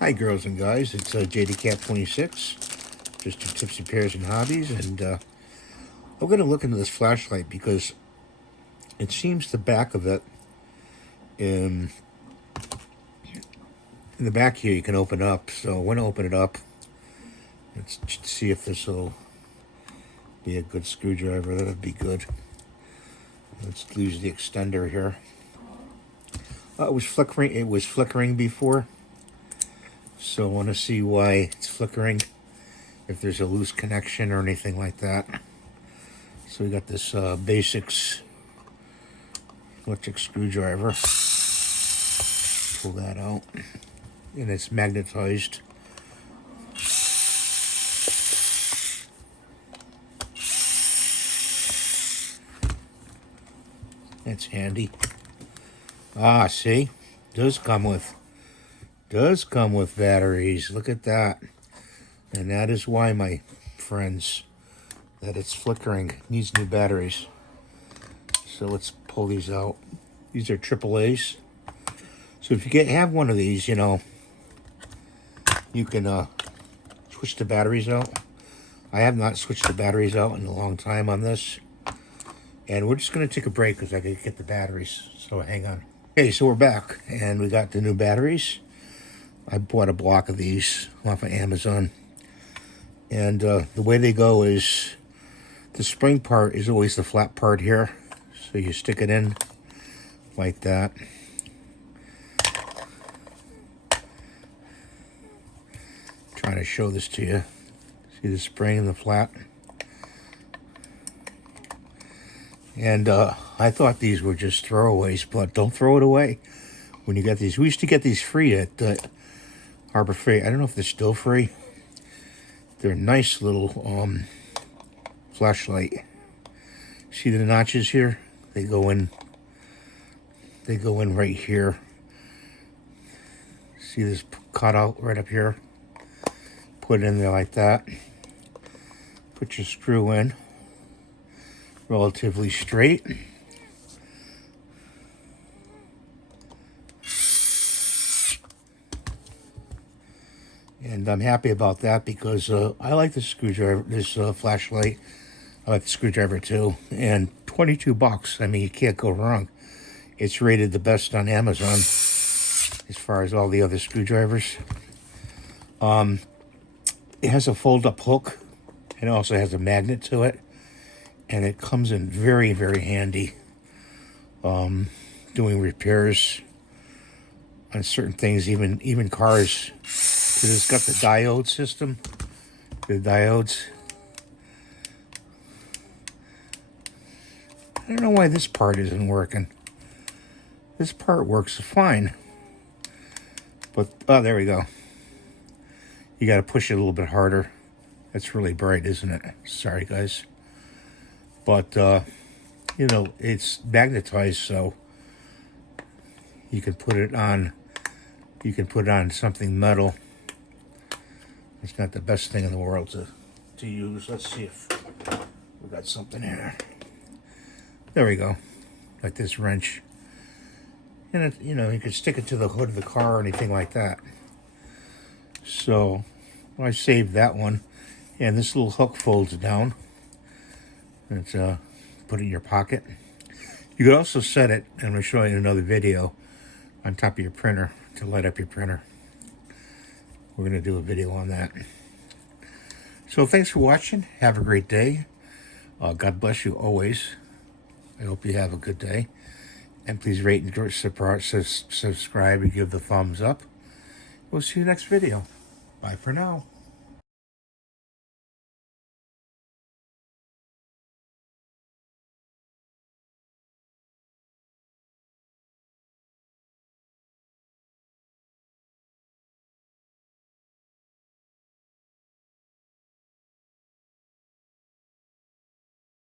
Hi girls and guys, it's JDCat26, just your tipsy pairs and hobbies, and I'm going to look into this flashlight because it seems the back of it, in the back here you can open up, so I want to open it up. Let's see if this will be a good screwdriver. That would be good. Let's use the extender here. It was flickering before. So I want to see why it's flickering, if there's a loose connection or anything like that. So we got this Basics electric screwdriver. Pull that out. And it's magnetized. That's handy. Ah, see? Does come with batteries. Look at that. And that is why, my friends, that it's flickering. Needs new batteries. So let's pull these out. These are AAAs. So if you have one of these, you know, you can switch the batteries out. I have not switched the batteries out in a long time on this. And we're just going to take a break because I got to get the batteries. So hang on. Okay, so we're back. And we got the new batteries. I bought a block of these off of Amazon. And the way they go is the spring part is always the flat part here. So you stick it in like that. Trying to show this to you. See the spring and the flat? And I thought these were just throwaways, but don't throw it away when you get these. We used to get these free at Harbor Freight. I don't know if they're still free. They're a nice little flashlight. See the notches here? They go in right here. See this cutout right up here? Put it in there like that. Put your screw in. Relatively straight. And I'm happy about that because I like the screwdriver, this flashlight. I like the screwdriver too. And 22 bucks. I mean, you can't go wrong. It's rated the best on Amazon as far as all the other screwdrivers. It has a fold-up hook. It also has a magnet to it. And it comes in very, very handy doing repairs on certain things, even cars. Because it's got the diode system. The diodes. I don't know why this part isn't working. This part works fine. But, oh, there we go. You got to push it a little bit harder. That's really bright, isn't it? Sorry, guys. But, you know, it's magnetized, so you can put it on, something metal. It's not the best thing in the world to use. Let's see if we got something here. There we go. Like this wrench. And, it, you know, you can stick it to the hood of the car or anything like that. So, I saved that one. And this little hook folds down. It's put it in your pocket. You could also set it, and I'm going to show you in another video, on top of your printer to light up your printer. We're going to do a video on that. So thanks for watching. Have a great day. God bless you always. I hope you have a good day. And please rate and subscribe and give the thumbs up. We'll see you next video. Bye for now.